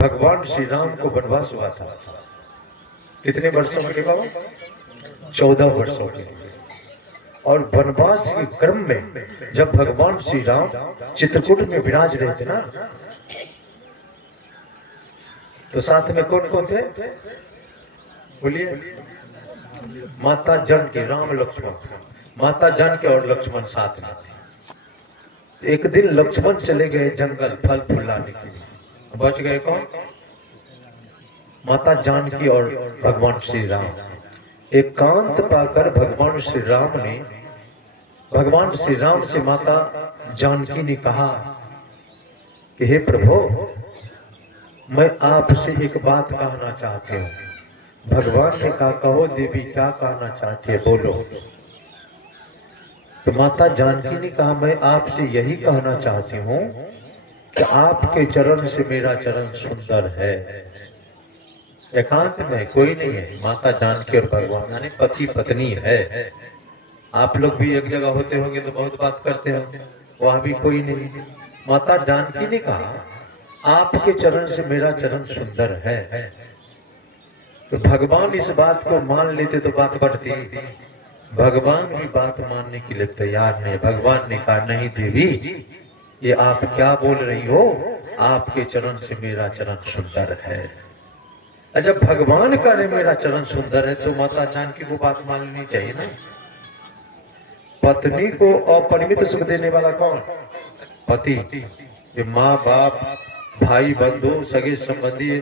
भगवान श्री राम को वनवास हुआ था। कितने वर्षों के बाद? 14 वर्षों के। और वनवास के क्रम में जब भगवान श्री राम चित्रकूट में विराज रहे थे ना, तो साथ में कौन कौन थे? बोलिए। माता जानकी, राम लक्ष्मण, माता जानकी और लक्ष्मण साथ में थे। एक दिन लक्ष्मण चले गए जंगल फल फूल लाने के लिए। बच गए कौन? माता जानकी और भगवान श्री राम। एकांत पाकर भगवान श्री राम से माता जानकी ने कहा कि हे प्रभु, मैं आपसे एक बात कहना चाहती हूँ। भगवान ने कहा, कहो देवी, क्या कहना चाहते हैं, बोलो। तो माता जानकी ने कहा, मैं आपसे यही कहना चाहती हूँ कि आपके चरण से मेरा चरण सुंदर है। एकांत में कोई नहीं है, माता जानकी और भगवान यानी पति पत्नी है। आप लोग भी एक जगह होते होंगे तो बहुत बात करते होंगे, वहां भी कोई नहीं। माता जानकी ने कहा, आपके चरण से मेरा चरण सुंदर है। तो भगवान इस बात को मान लेते तो बात बढ़ती। भगवान भी बात मानने के लिए तैयार नहीं। भगवान ने कहा, नहीं देवी, ये आप क्या बोल रही हो? आपके चरण से मेरा चरण सुंदर है। जब भगवान कह रहे मेरा चरण सुंदर है तो माता जानकी को बात मान लेनी चाहिए ना। पत्नी को अपरिमित सुख देने वाला कौन? पति। जो माँ बाप, भाई बंधु, सगे संबंधी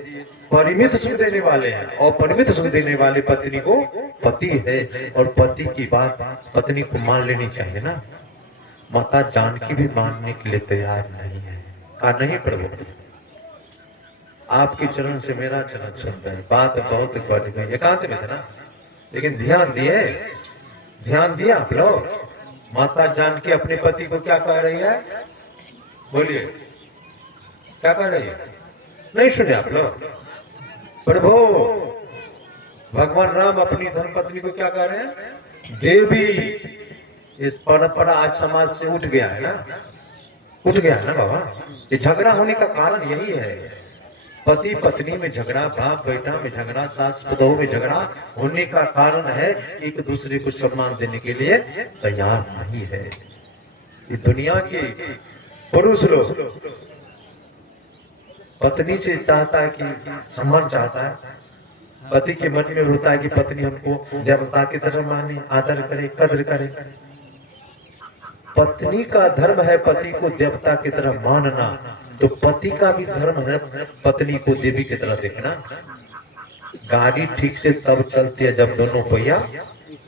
परिमित सुख देने वाले हैं, अपरिमित सुख देने वाले पत्नी को पति है। और पति की बात पत्नी को मान लेनी चाहिए ना। माता जानकी भी मानने के लिए तैयार नहीं है। कहा, नहीं प्रभु, आपके चरण से मेरा चरण सुंदर है। बात बहुत बढ़ गई। एकांत में था ना, लेकिन ध्यान दिए आप लोग। माता जानकी अपने पति को क्या कह रही है? बोलिए, क्या कह रही है? नहीं सुने आप लोग? प्रभु, भगवान राम अपनी धर्मपत्नी को क्या कह रहे हैं? देवी। इस परंपरा आज समाज से उठ गया है ना बाबा। ये झगड़ा होने का कारण यही है। पति पत्नी में झगड़ा, बाप बेटा में झगड़ा, सास बहू में झगड़ा होने का कारण है एक दूसरे को सम्मान देने के लिए तैयार नहीं है। ये दुनिया के पुरुष लोग पत्नी से चाहता है कि सम्मान चाहता है। पति के मन में होता है कि पत्नी हमको देवता की तरह माने, आदर करे, कद्र करे। पत्नी का धर्म है पति को देवता की तरह मानना, तो पति का भी धर्म है पत्नी को देवी की तरह देखना। गाड़ी ठीक से तब चलती है जब दोनों पहिया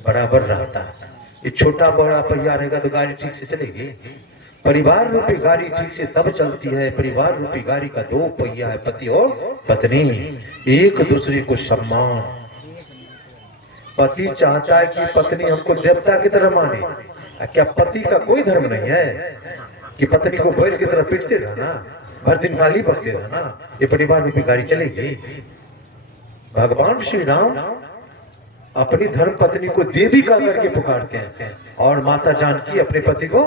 बराबर रहता है। ये छोटा बड़ा पहिया रहेगा तो गाड़ी ठीक से चलेगी? परिवार रूपी गाड़ी ठीक से तब चलती है। परिवार रूपी गाड़ी का 2 पहिया है, पति और पत्नी, एक दूसरे को सम्मान। पति चाहता है कि पत्नी हमको देवता की तरह माने। क्या पति का कोई धर्म नहीं है कि पत्नी को बैल की तरह पीटते रहना, भर दिन गाली बकते रहना? ये परिवार रूपी गाड़ी चलेगी? भगवान श्री राम अपनी धर्म पत्नी को देवी कह करके पुकारते हैं और माता जानकी अपने पति को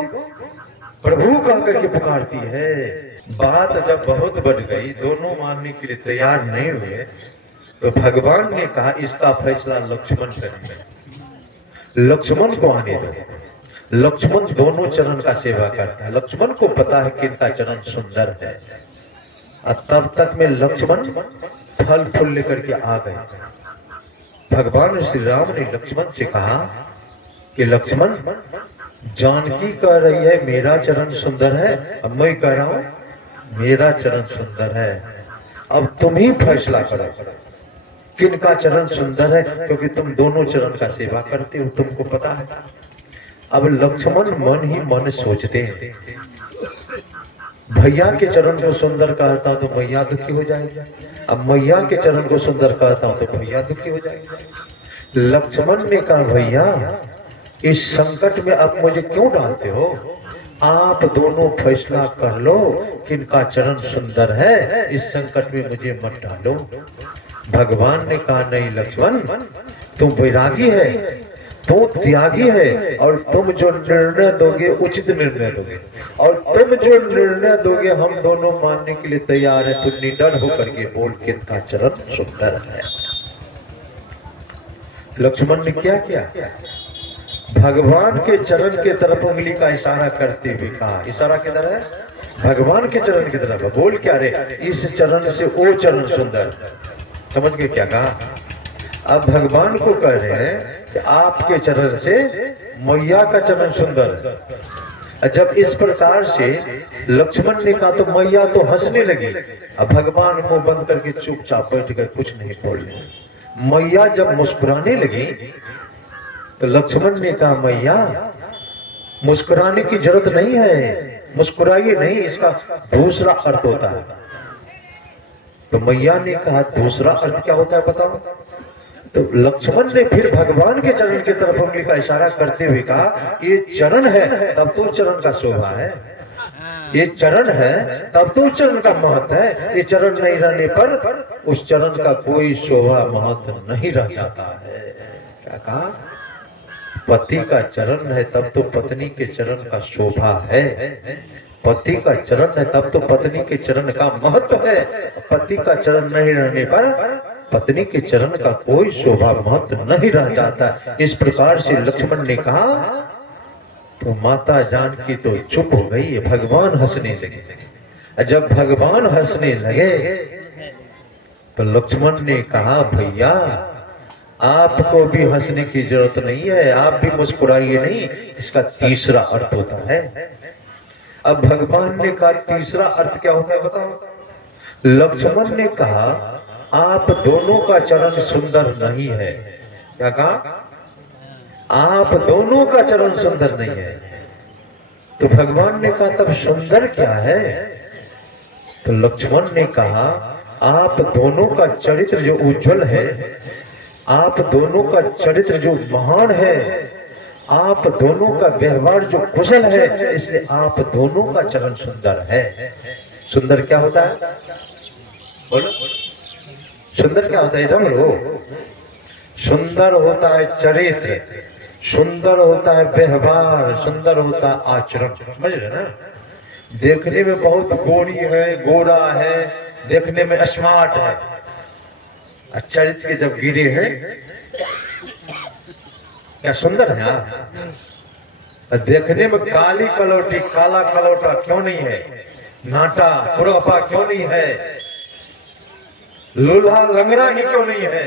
प्रभु कह करके पुकारती है। बात जब बहुत बढ़ गई, दोनों मानने के लिए तैयार नहीं हुए, तो भगवान ने कहा, इसका फैसला लक्ष्मण करेंगे। लक्ष्मण को आने दो। लक्ष्मण दोनों चरण का सेवा करता है। लक्ष्मण को पता है कि इनका चरण सुंदर है। और तब तक में लक्ष्मण फल फूल लेकर के आ गए। भगवान श्री राम ने लक्ष्मण से कहा कि लक्ष्मण, जानकी कह रही है मेरा चरण सुंदर है, अब मैं कह रहा हूं मेरा चरण सुंदर है। अब तुम ही फैसला करो किनका चरण सुंदर है, क्योंकि तुम दोनों चरण का सेवा करते हो, तुमको पता है। अब लक्ष्मण मन ही मन सोचते हैं, भैया के चरण को सुंदर कहता हूं तो मैया दुखी हो जाएगी, अब मैया के चरण को सुंदर कहता हूं तो भैया दुखी हो जाएगी। लक्ष्मण ने कहा, भैया इस संकट में आप मुझे क्यों डालते हो? आप दोनों फैसला कर लो किनका चरण सुंदर है, इस संकट में मुझे मत डालो। भगवान ने कहा, नहीं लक्ष्मण, तुम वैरागी है, तो त्यागी है और तुम जो निर्णय दोगे उचित निर्णय दोगे, और तुम जो निर्णय दोगे हम दोनों मानने के लिए तैयार है। तो निडर होकर के बोल कितना चरण सुंदर है। लक्ष्मण ने क्या किया? भगवान के चरण के तरफ उंगली का इशारा करते हुए कहा, इशारा किधर है? भगवान के चरण की तरफ। बोल क्या रे? इस चरण से वो चरण सुंदर। समझ के क्या कहा? अब भगवान को कह रहे हैं कि आपके चरण से मैया का चरण सुंदर। जब इस प्रकार से लक्ष्मण ने कहा तो मैया तो हंसने लगी। अब भगवान मुंह बंद करके चुपचाप बैठ कर कुछ नहीं बोले। मैया जब मुस्कुराने लगी तो लक्ष्मण ने कहा, मैया मुस्कुराने की जरूरत नहीं है, मुस्कुराइए नहीं, इसका दूसरा अर्थ होता है। तो मैया ने कहा, दूसरा अर्थ क्या होता है बताओ? तो लक्ष्मण ने फिर भगवान के चरण की तरफ उंगली का इशारा करते हुए कहा, ये चरण है तब तो चरण का शोभा है, ये चरण है तब तो चरण का महत्व है। ये चरण नहीं रहने पर उस चरण का कोई शोभा महत्व नहीं रह जाता है। क्या कहा? पति का चरण है तब तो पत्नी के चरण का शोभा है, पति का चरण है तब तो पत्नी के चरण का महत्व है। पति का चरण नहीं रहने पर पत्नी के चरण का कोई शोभा महत्व नहीं रह जाता। इस प्रकार से लक्ष्मण ने कहा तो माता जानकी तो चुप हो गई। भगवान हंसने लगे। जब भगवान हंसने लगे तो लक्ष्मण ने कहा, भैया आपको भी हंसने की जरूरत नहीं है, आप भी मुस्कुराइए नहीं, इसका तीसरा अर्थ होता है। अब भगवान ने कहा तीसरा अर्थ क्या होता है बताओ? लक्ष्मण ने कहा, आप दोनों का चरण सुंदर नहीं है। क्या कहा? आप दोनों का चरण सुंदर नहीं है। तो भगवान ने कहा तब सुंदर क्या है? तो लक्ष्मण ने कहा, आप दोनों का चरित्र जो उज्जवल है, आप दोनों का चरित्र जो महान है, आप दोनों का व्यवहार जो कुशल है, इसलिए आप दोनों का चरण सुंदर है। सुंदर क्या होता है? बोलो, सुंदर क्या होता है? इधर लो। सुंदर होता है चरित्र, सुंदर होता है व्यवहार, सुंदर होता है आचरण। समझ रहे ना? देखने में बहुत गोरी है, गोरा है, देखने में स्मार्ट है, चरित्र के जब गिरे हैं क्या सुंदर है। देखने में काली कलौटी, काला कलौटा क्यों नहीं है, नाटा खुरपा क्यों नहीं है, लूल्हा लंगड़ा ही क्यों नहीं है?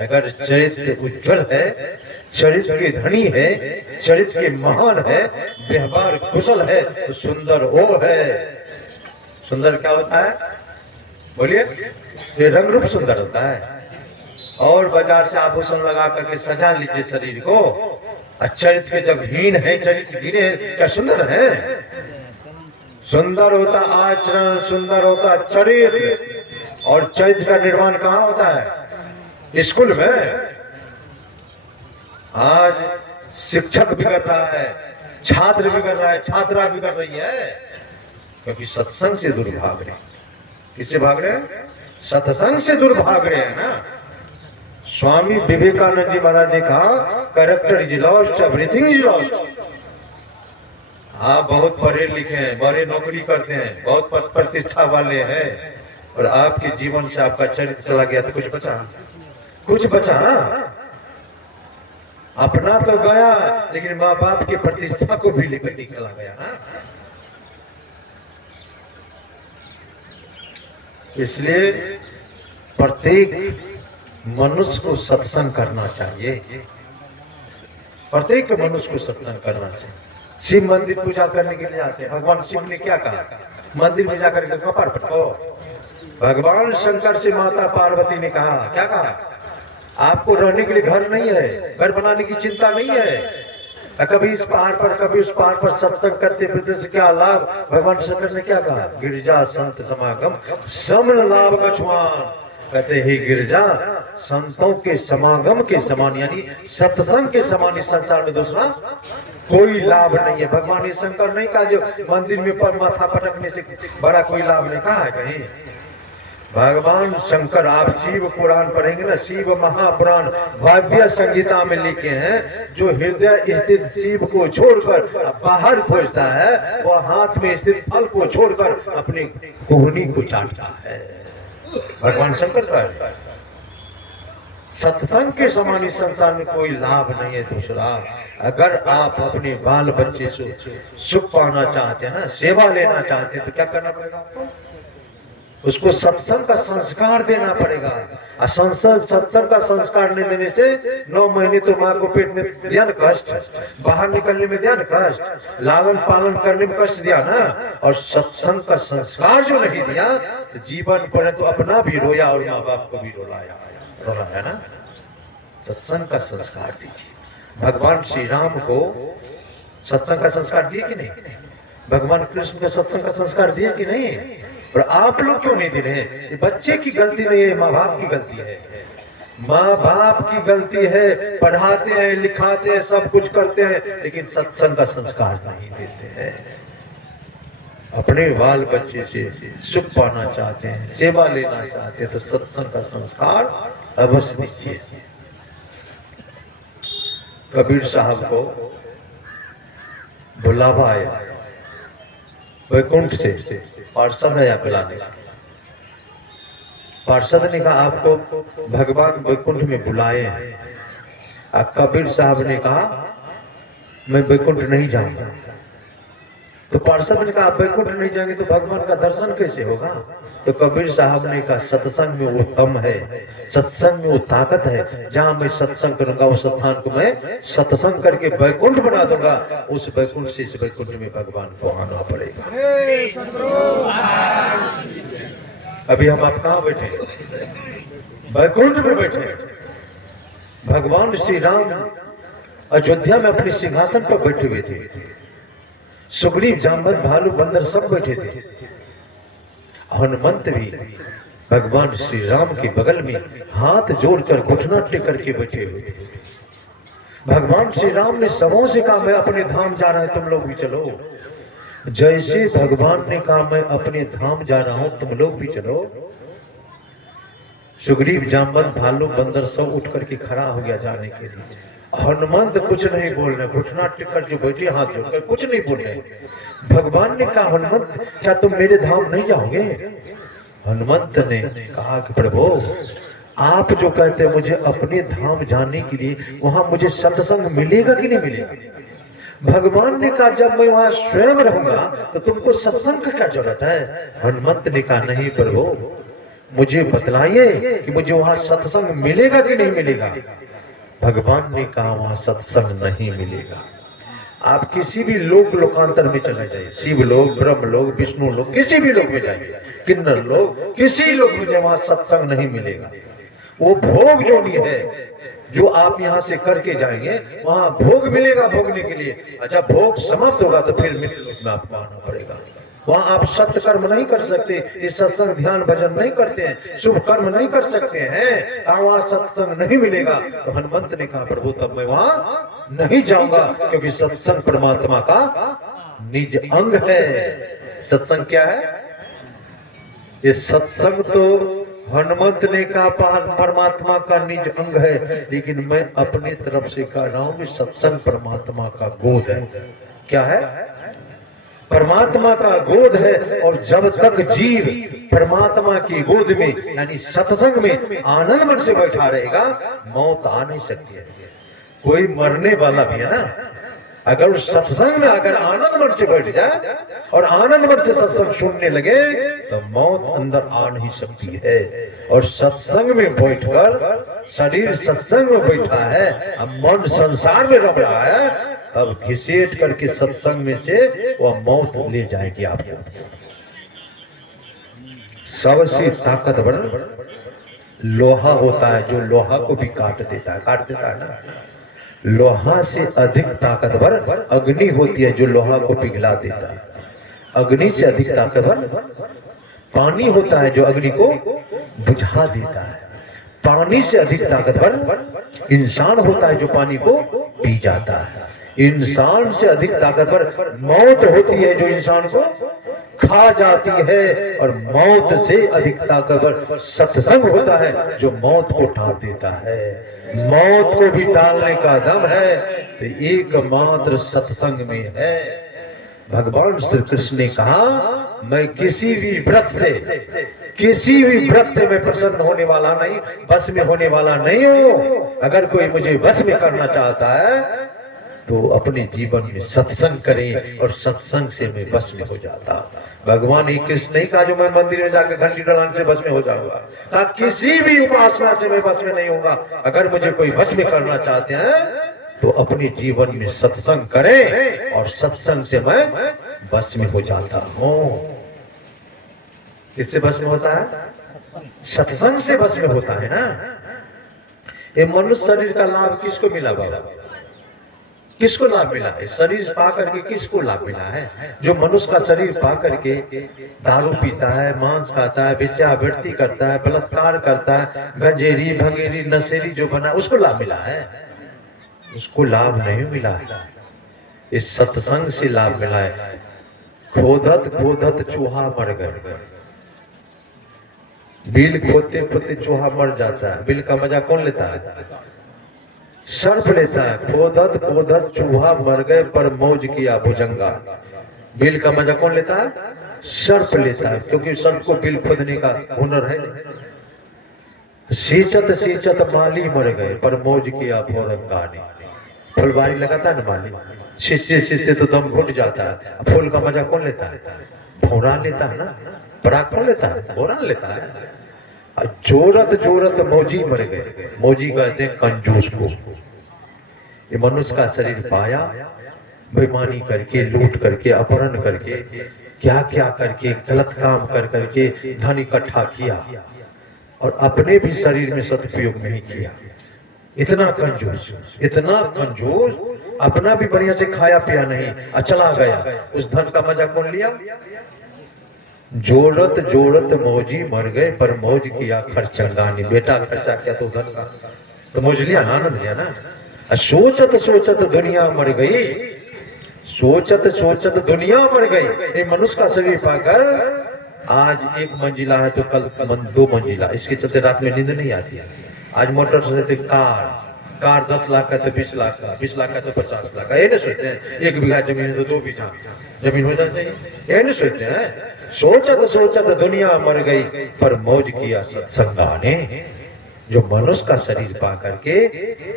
अगर चरित्र उज्जवल है, चरित्र के धनी है, चरित्र के महान है, व्यवहार कुशल है, तो सुंदर वो है। सुंदर क्या होता है? बोलिए। ये रंग रूप सुंदर होता है। और बाजार से आभूषण लगा करके सजा लीजिए शरीर को, चरित्र के जब हीन है, चरित्र हीन है, क्या सुंदर है? सुंदर होता आचरण, सुंदर होता चरित्र। और चरित्र का निर्माण कहाँ होता है? स्कूल में। आज शिक्षक भी कर रहा है, छात्र भी कर रहा है, छात्रा भी कर रही है, क्योंकि सत्संग से दूर भाग रहे। किससे भाग रहे हैं? सत्संग से दूर भाग रहे हैं ना। स्वामी विवेकानंद जी महाराज ने कहा, character is lost, everything is lost. आप बहुत पढ़े लिखे हैं, बड़े नौकरी करते हैं, बहुत पद प्रतिष्ठा वाले हैं, और आपके जीवन से आपका चरित्र चला गया तो कुछ बचा? कुछ बचा? अपना तो गया, लेकिन माँ बाप की प्रतिष्ठा को भी लेकर के चला गया। इसलिए प्रत्येक मनुष्य को सत्संग करना चाहिए, प्रत्येक मनुष्य को सत्संग करना चाहिए। शिव मंदिर पूजा करने के लिए आते हैं। भगवान शिव ने क्या कहा? मंदिर में जाकर के कपार पटको। भगवान शंकर से माता पार्वती ने कहा, क्या कहा? आपको रहने के लिए घर नहीं है, घर बनाने की चिंता नहीं है, कभी इस पहाड़ पर कभी उस पहाड़ पर सत्संग करते फिरते से क्या लाभ? भगवान शंकर ने क्या कहा? गिरजा संत समागम समन लाभ कछुआन। कहते ही गिरजा संतों के समागम के समान, यानी सत्संग के समान इस संसार में दूसरा कोई लाभ नहीं है। भगवान शंकर नहीं कहा जो मंदिर में पर माथा पटकने से बड़ा कोई लाभ नहीं कहा है कहीं। भगवान शंकर, आप शिव पुराण पढ़ेंगे ना, शिव महापुराण भव्य संगीता में लिखे हैं, जो हृदय स्थित शिव को छोड़कर बाहर खोजता है, वह हाथ में स्थित फल को छोड़कर अपनी कुहनी को चाटता है। भगवान शंकर का सत्संग के समान इस संसार में कोई लाभ नहीं है। दूसरा, अगर आप अपने बाल बच्चे से सुख पाना चाहते हैं ना, सेवा लेना चाहते हैं, तो क्या करना पड़ेगा आपको? उसको सत्संग का संस्कार देना पड़ेगा। और सत्संग का संस्कार नहीं देने से 9 महीने तो माँ को पेट में दिया ना कष्ट, बाहर निकलने में दिया ना कष्ट, लालन पालन करने में कष्ट दिया ना, और सत्संग का संस्कार जो नहीं दिया तो जीवन पर तो अपना भी रोया और माँ बाप को भी रोलाया, रोना है ना। सत्संग का संस्कार दीजिए। भगवान श्री राम को सत्संग का संस्कार दिए कि नहीं? भगवान कृष्ण को सत्संग का संस्कार दिए कि नहीं? और आप लोग क्यों नहीं दे रहे हैं? ये बच्चे की गलती नहीं है, माँ बाप की गलती है। माँ बाप की गलती है, पढ़ाते हैं, लिखाते हैं, सब कुछ करते हैं, लेकिन सत्संग का संस्कार नहीं देते हैं। अपने बाल बच्चे से सुख पाना चाहते हैं, सेवा लेना चाहते हैं, तो सत्संग का संस्कार अवश्य दीजिए। कबीर साहब को बुलावा आया वैकुंठ से, पार्षद है या बुलाने। पार्षद ने कहा आपको भगवान वैकुंठ में बुलाए हैं। कबीर साहब ने कहा मैं वैकुंठ नहीं जाऊंगा। तो पार्षद ने कहा आप वैकुंठ नहीं जाएंगे तो भगवान का दर्शन कैसे होगा? तो कबीर साहब ने कहा सत्संग में वो दम है, सत्संग में वो ताकत है, जहां मैं सत्संग करूंगा उस स्थान को मैं सत्संग करके वैकुंठ बना दूंगा। उस वैकुंठ से इस वैकुंठ में भगवान को आना पड़ेगा। अभी हम आप कहाँ बैठे? वैकुंठ में बैठे। भगवान श्री राम अयोध्या में अपने सिंहासन पर बैठे हुए थे। सुग्रीव, जामवंत, भालू, बंदर सब बैठे थे। हनुमंत भी भगवान श्री राम के बगल में हाथ जोड़कर घुटना टेक करके बैठे हुए थे। भगवान श्री राम ने सबों से कहा मैं अपने धाम जा रहा है, तुम लोग भी चलो। जैसे भगवान ने कहा मैं अपने धाम जा रहा हूं, तुम लोग भी चलो, सुग्रीव, जामवंत, भालू, बंदर सब उठ करके खड़ा हो गया जाने के लिए। हनुमंत कुछ नहीं बोल रहे, घुटना टिकट जो बैठे हाथ जोड़कर कुछ नहीं बोल रहे। भगवान ने कहा हनुमंत क्या तुम मेरे धाम नहीं जाओगे? हनुमंत ने कहा कि प्रभु आप जो कहते हैं मुझे अपने धाम जाने के लिए, वहां मुझे सत्संग मिलेगा कि नहीं मिलेगा? भगवान ने कहा जब मैं वहां स्वयं रहूंगा तो तुमको सत्संग का क्या जरूरत है? हनुमंत ने कहा नहीं प्रभु, मुझे बतलाइए कि मुझे वहां सत्संग मिलेगा कि नहीं मिलेगा? भगवान ने कहा वहां सत्संग नहीं मिलेगा। आप किसी भी लोकांतर में चले जाइए, शिव लोग, ब्रह्म लोग, विष्णु लोग, किसी भी लोग में जाइए, किन्नर लोग, किसी लोग में वहां सत्संग नहीं मिलेगा। वो भोग जो भी है जो आप यहाँ से करके जाएंगे वहां भोग मिलेगा भोगने के लिए। अच्छा भोग समाप्त होगा तो फिर मृत्यु में आपको आना पड़ेगा। वहां आप सत्य कर्म नहीं कर सकते, इस सत्संग ध्यान भजन नहीं करते हैं, शुभ कर्म नहीं कर सकते हैं, वहां सत्संग नहीं मिलेगा। तो हनुमंत ने कहा प्रभु तब मैं वहां नहीं जाऊंगा, क्योंकि सत्संग परमात्मा का निज अंग है। सत्संग क्या है? ये सत्संग तो हनुमंत ने कहा परमात्मा का निज अंग है, लेकिन मैं अपनी तरफ से कह रहा हूं कि सत्संग परमात्मा का गोद है। क्या है? परमात्मा का गोद है। और जब तक जीव परमात्मा की गोद में यानी सत्संग में आनंद मन से बैठा रहेगा, मौत आ नहीं सकती है। कोई मरने वाला भी है ना, अगर उस सत्संग में अगर आनंद मन से बैठ जाए और आनंद मन से सत्संग सुनने लगे तो मौत अंदर आ नहीं सकती है। और सत्संग में बैठकर शरीर सत्संग में बैठा है, अब मन संसार में रह रहा है, तब घिसेट करके सत्संग में से वह मौत ले जाएगी आपको। सबसे ताकतवर लोहा होता है, जो लोहा को भी काट देता है ना। लोहा से अधिक ताकतवर अग्नि होती है, जो लोहा को पिघला देता है। अग्नि से अधिक ताकतवर पानी होता है, जो अग्नि को बुझा देता है। पानी से अधिक ताकतवर इंसान होता है, जो पानी को पी जाता है। इंसान से अधिक ताकतवर मौत होती है जो इंसान को खा जाती है, और मौत से अधिक ताकतवर सत्संग होता है जो मौत को टाल देता है। मौत को भी टालने का दम है तो एकमात्र सत्संग में है। भगवान श्री कृष्ण ने कहा, मैं किसी भी व्रत से मैं प्रसन्न होने वाला नहीं, बस में होने वाला नहीं हूं। अगर कोई मुझे बस में करना चाहता है तो अपने जीवन में सत्संग करे, और सत्संग से मैं बस में हो जाता। भगवान ही कृष्ण नहीं कहा जो मैं मंदिर में जाकर घंटी डलाने से बस में हो जाऊंगा, कहा किसी भी उपासना से मैं बस में नहीं होगा। अगर मुझे कोई बस में करना चाहते हैं तो अपने जीवन में सत्संग करें, और सत्संग से मैं बस में हो जाता हूं। किससे बस में होता है? सत्संग से बस में होता है ना। ये मनुष्य शरीर का लाभ किसको मिला बाबा? किसको लाभ मिला है? शरीर पा करके किसको लाभ मिला है? जो मनुष्य का शरीर पा करके दारू पीता है, मांस खाता है, वेश्यावृत्ति करता है, बलात्कार करता है, गंजेरी भंगेरी नशेरी जो बना, उसको लाभ मिला है? उसको लाभ नहीं मिला है। इस सत्संग से लाभ मिला है। खोदत चूहा मर गए। बिल खोदते खोदते चूहा मर जाता है। बिल का मजा कौन लेता है? सर्प लेता है। खोदत चूहा मर गए पर मौज किया भुजंगा। बिल का मजा कौन लेता है? सर्प लेता है, क्योंकि सर्प को बिल खोदने का हुनर है। सींचत माली मर गए पर मौज किया भौरंगा ने। फुलवारी लगाता है ना माली, सींचते तो दम घुट जाता है। फूल का मजा कौन लेता है? भौरा लेता है ना। पराग कौन लेता है? भौरा लेता है। जोरत मौजी मर गए। मौजी कहते हैं कंजूस को। ये मनुष्य का शरीर पाया, बेईमानी करके, लूट करके, अपहरण करके, क्या क्या करके, गलत काम कर करके धन इकट्ठा किया, और अपने भी शरीर में सदुपयोग नहीं किया। इतना कंजूस, अपना भी बढ़िया से खाया पिया नहीं, चला गया। उस धन का मजा कौन लिया? जोरत मौजी मर गए पर मौज किया खर्चंगा ने। बेटा खर्चा किया तो धन का तो मौज लिया, आनंद लिया ना। सोचत दुनिया मर गई। सोचत दुनिया मर गई। ये मनुष्य का शरीर पाकर आज एक मंजिला है तो कल 2 मंजिला। इसके चलते रात में नींद नहीं आती। आज मोटरसाइकिल, कार 10 लाख का तो 20 लाख का, 20 लाख का तो 50 लाख का। ये नहीं सोचते हैं 1 बीघा जमीन तो 2 बीघा जमीन हो जाती है। ये नहीं सोचते हैं। सोचत दुनिया मर गई पर मौज किया सत्संगा ने। जो मनुष्य का शरीर पा करके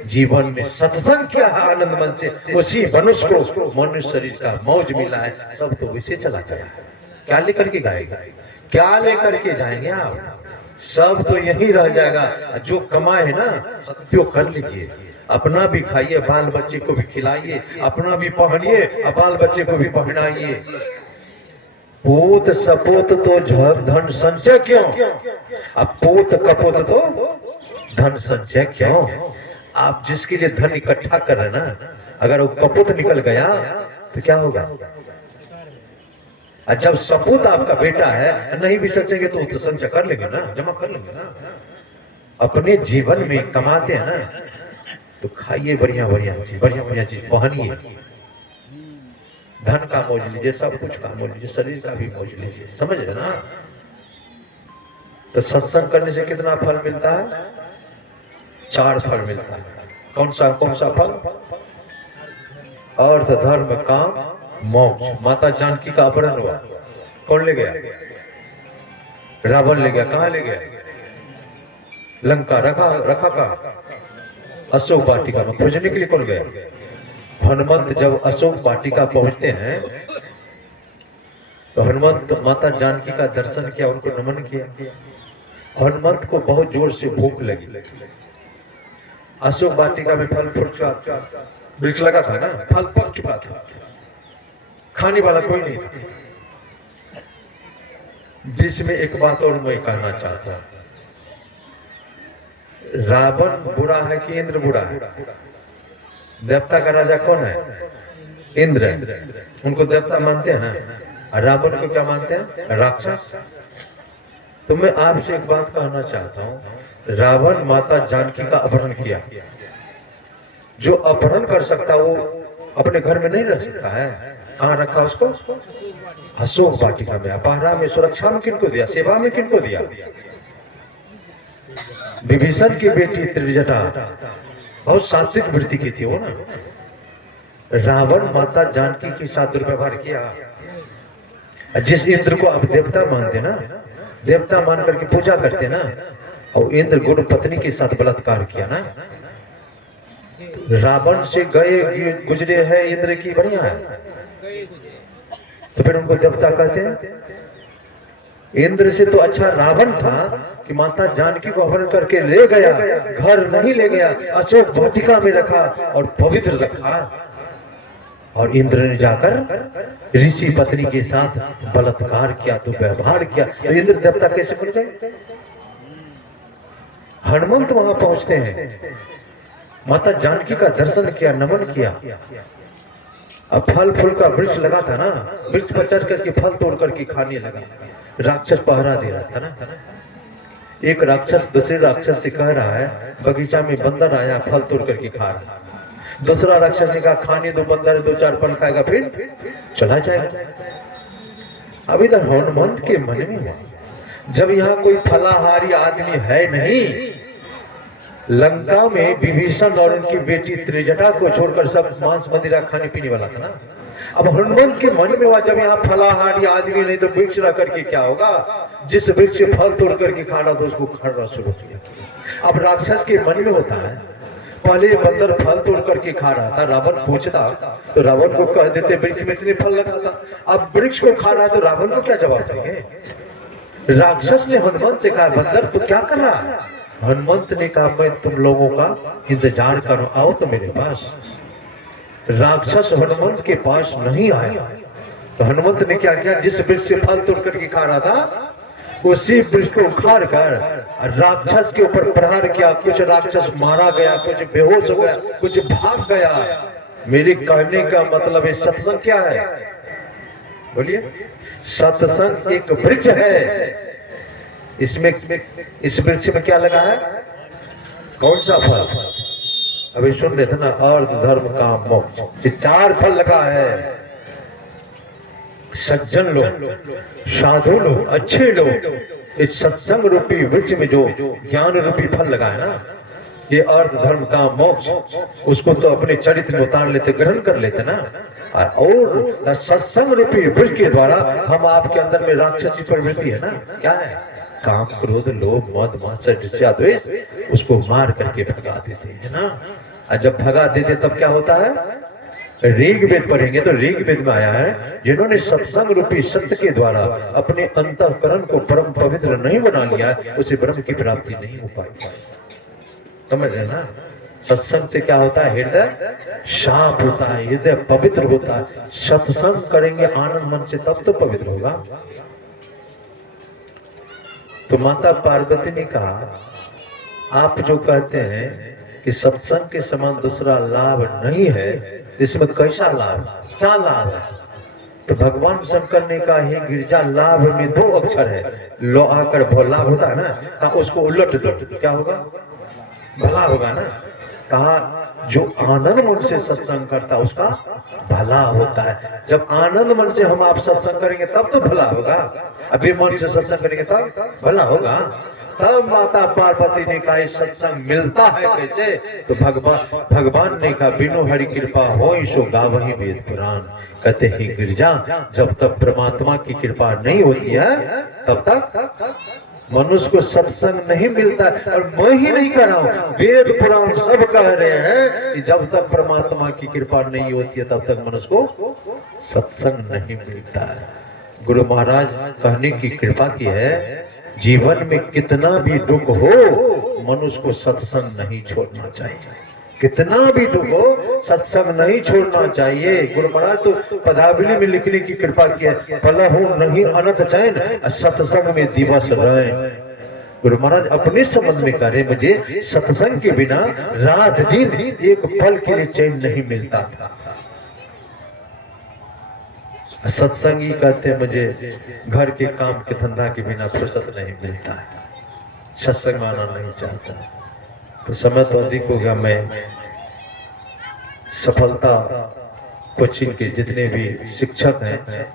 जीवन में सत्संग किया आनंद मन से, उसी मनुष्य को मनुष्य शरीर का मौज मिला है। सब तो वैसे चला गया। क्या लेकर के गाएगा? क्या लेकर के जाएंगे आप? सब तो यही रह जाएगा। जो कमाए ना सदुपयोग कर लीजिए। अपना भी खाइए, बाल बच्चे को भी खिलाइए, अपना भी पहनिए और बाल बच्चे को भी पहनाइए। पोत सपोत तो धन संचय क्यों? अब पोत कपोत तो धन संचय क्यों? आप जिसके लिए धन इकट्ठा कर रहे ना, अगर वो कपोत निकल गया तो क्या होगा? जब सपूत आपका बेटा है, नहीं भी सचेंगे तो संचय कर लेंगे ना, जमा कर लेंगे ना। अपने जीवन में कमाते हैं ना तो खाइए बढ़िया चीज, पहनिए, धन का मौज लीजिए, सब कुछ का मौज लीजिए, शरीर का भी मौज लीजिए। समझ रहे ना? तो सत्संग करने से कितना फल मिलता है? 4 फल मिलता है। कौन सा फल? अर्थ, धर्म, काम, मोक्ष। माता जानकी का अपहरण हुआ, कौन ले गया? रावण ले गया। कहाँ ले गया? लंका। रखा कहाँ? अशोक वाटिका में। खोजने के लिए कौन गया? हनुमंत जब अशोक वाटिका पहुंचते हैं तो हनुमंत माता जानकी का दर्शन किया, उनको नमन किया। हनुमंत को बहुत जोर से भूख लगी। अशोक वाटिका में फल फूल का वृक्ष लगा था ना, फल पक चुका था, खाने वाला कोई नहीं था। बीच में एक बात और मैं कहना चाहता, रावण बुरा है कि इंद्र बुरा है? देवता का राजा कौन है? इंद्र। उनको देवता मानते हैं ना, रावण को क्या मानते हैं? राक्षस। तो मैं आपसे एक बात कहना चाहता हूँ, रावण माता जानकी का अपहरण किया। जो अपहरण कर सकता वो अपने घर में नहीं रह सकता है। कहाँ रखा उसको? अशोक वाटिका में। अपहरा में सुरक्षा में किनको दिया? सेवा में किनको दिया? विभीषण की बेटी त्रिजटा बहुत सात्विक वृत्ति की थी वो ना। रावण माता जानकी के साथ दुर्व्यवहार किया। जिस इंद्र को आप देवता मानते ना, देवता मान करके पूजा करते ना, और इंद्र गुरु पत्नी के साथ बलात्कार किया ना। रावण से गए गुजरे है इंद्र की बढ़िया है, तो फिर उनको देवता कहते हैं। इंद्र से तो अच्छा रावण था कि माता जानकी को अपहरण करके ले गया, घर नहीं ले गया, अशोक वाटिका में रखा और पवित्र रखा। और इंद्र ने जाकर ऋषि पत्नी के साथ बलात्कार किया, तो व्यवहार किया, तो इंद्र देवता कैसे बन गए? हनुमंत वहां पहुंचते हैं, माता जानकी का दर्शन किया, नमन किया। अब फल फूल का वृक्ष लगा था ना, वृक्ष पर चढ़ करके फल तोड़ करके खाने लगा। राक्षस पहरा दे रहा था ना। एक राक्षस दूसरे राक्षस से कह रहा है, बगीचा में बंदर आया फल तोड़ करके खा रहा। दूसरा राक्षस ने कहा, खाने दो बंदर, 2-4 फल खाएगा फिर चला जाएगा। अब इधर हनुमंत के मन में जब यहाँ कोई फलाहारी आदमी है नहीं, लंका में विभीषण और उनकी बेटी त्रिजटा को छोड़कर सब मांस मदिरा खाने पीने वाला था ना। अब हनुमंत के मन में हुआ, जब यहाँ फलाहारी आदमी नहीं तो वृक्ष रख करके क्या होगा? जिस वृक्ष से फल तोड़ करके खाना तो उसको खाना शुरू किया। अब राक्षस के मन में होता है, पहले बंदर फल तोड़ करके खा रहा था, रावण पूछता तो रावण को कह देते वृक्ष में इतने फल लगा था। अब वृक्ष को खा रहा तो रावण को क्या जवाब देंगे? राक्षस ने हनुमंत से कहा, बंदर तू क्या कर रहा है? हनुमंत ने कहा, मैं तुम लोगों का इंतजार करूं, आओ तो मेरे पास। राक्षस हनुमंत के पास नहीं आया, तो हनुमंत ने क्या किया? जिस वृक्ष से फल तोड़ करके खा रहा था उसी वृक्ष को उखाड़ कर राक्षस के ऊपर प्रहार किया। कुछ राक्षस मारा गया, कुछ बेहोश हो गया, कुछ भाग गया। मेरे कहने का मतलब है सत्संग क्या है? बोलिए। सत्संग एक वृक्ष है। इसमें इस वृक्ष में क्या लगा है? कौन सा फल? अभी सुन रहे थे ना, अर्थ धर्म काम मोक्ष, 4 फल लगा है। सज्जन लोग, साधु लोग, अच्छे लोग इस सत्संग रूपी वृक्ष में जो ज्ञान रूपी फल लगा है ना, ये अर्थ धर्म काम मोक्ष, उसको तो अपने चरित्र में उतार लेते, ग्रहण कर लेते ना। और सत्संग रूपी वृक्ष के द्वारा हम आपके अंदर में राक्षसी प्रवृत्ति है ना, क्या है? काम, क्रोध, लोभ, मद, मात्सर्य, ईर्ष्या, द्वेष, उसको मार करके भगा देते हैं ना। और जब भगा देते तब क्या होता है? ऋग्वेद पढ़ेंगे तो ऋग्वेद में आया है, जिन्होंने सत्संग रूपी सत्य के द्वारा अपने अंतःकरण को परम पवित्र नहीं बना लिया, उसे ब्रह्म की प्राप्ति नहीं हो पाई। समझ रहे ना? सत्संग से क्या होता है? हृदय साफ होता है, हृदय पवित्र होता है। सत्संग करेंगे आनंद मन से तब तो पवित्र होगा। तो माता पार्वती ने कहा, आप जो कहते हैं कि सत्संग के समान दूसरा लाभ नहीं है, इसमें कैसा लाभ, क्या लाभ है? तो भगवान शंकर ने कहा, हे गिरजा, लाभ में 2 अक्षर है। लो आकर भो लाभ होता है ना, उसको उलट दो, क्या होगा? भला होगा ना। कहा, जो आनंद मन से सत्संग करता उसका भला होता है। जब आनंद मन से हम आप सत्संग करेंगे तब तो भला होगा, अभी मन से सत्संग करेंगे तब भला होगा। तब माता पार्वती ने कहा, सत्संग मिलता है कैसे? तो भगवान ने कहा, बिनु हरि कृपा होई सो गावहि वेद पुराण। कहते हैं गिरजा, जब तक परमात्मा की कृपा नहीं होती है तब तक मनुष्य को सत्संग नहीं मिलता। और मैं ही नहीं कह रहा हूँ, वेद पुराण सब कह रहे हैं कि जब तक परमात्मा की कृपा नहीं होती है तब तक मनुष्य को सत्संग नहीं मिलता है। गुरु महाराज कहने की कृपा की है, जीवन में कितना भी दुख हो मनुष्य को सत्संग नहीं छोड़ना चाहिए। कितना भी दुख हो सत्संग नहीं छोड़ना चाहिए। गुरु महाराज तो पदावली में लिखने की कृपा की है, फलहु नहीं अनंत चैन सत्संग में दिवस रहे। गुरु महाराज अपने संबंध में कह रहे, मुझे सत्संग के बिना रात दिन एक पल के लिए चैन नहीं मिलता था। सत्संगी कहते हैं, मुझे घर के काम के धंधा के बिना फुर्सत नहीं मिलता है, सत्संग आना नहीं चाहता। तो समय तो अधिक हो गया, मैं सफलता कोचिंग के जितने भी शिक्षक हैं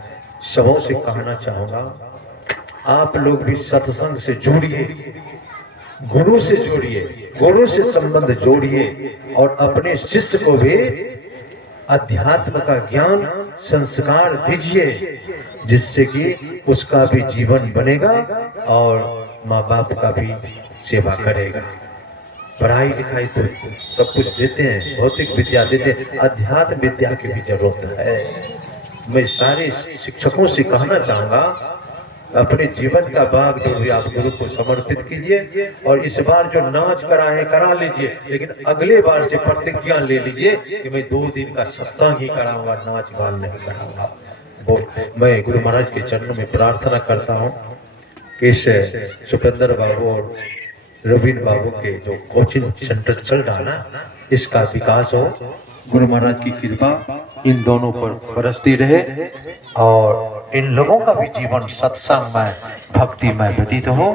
सबों से कहना चाहूंगा, आप लोग भी सत्संग से जुड़िए, गुरु से जुड़िए, गुरु से संबंध जोड़िए और अपने शिष्य को भी अध्यात्म का ज्ञान संस्कार दीजिए, जिससे कि उसका भी जीवन बनेगा और माँ बाप का भी सेवा करेगा। पढ़ाई लिखाई तो सब कुछ देते हैं, भौतिक विद्या देते हैं, अध्यात्म विद्या की भी जरूरत है। मैं सारे शिक्षकों से कहना चाहूंगा, अपने जीवन का भाग जो भी आप गुरु को समर्पित कीजिए और इस बार जो नाच कराए करा लीजिए, लेकिन अगले बार से प्रतिज्ञा ले लीजिए कि मैं 2 दिन का सत्संग ही कराऊंगा, नाच गान नहीं कराऊंगा। वो मैं गुरु महाराज के चरणों में प्रार्थना करता हूँ कि इस सुपेंद्र बाबू और रवीन बाबू के जो कोचिंग सेंटर चल रहा ना, इसका विकास हो, गुरु महाराज की कृपा इन दोनों पर बरसती रहे और इन लोगों का भी जीवन सत्संग में भक्ति में व्यतीत हो।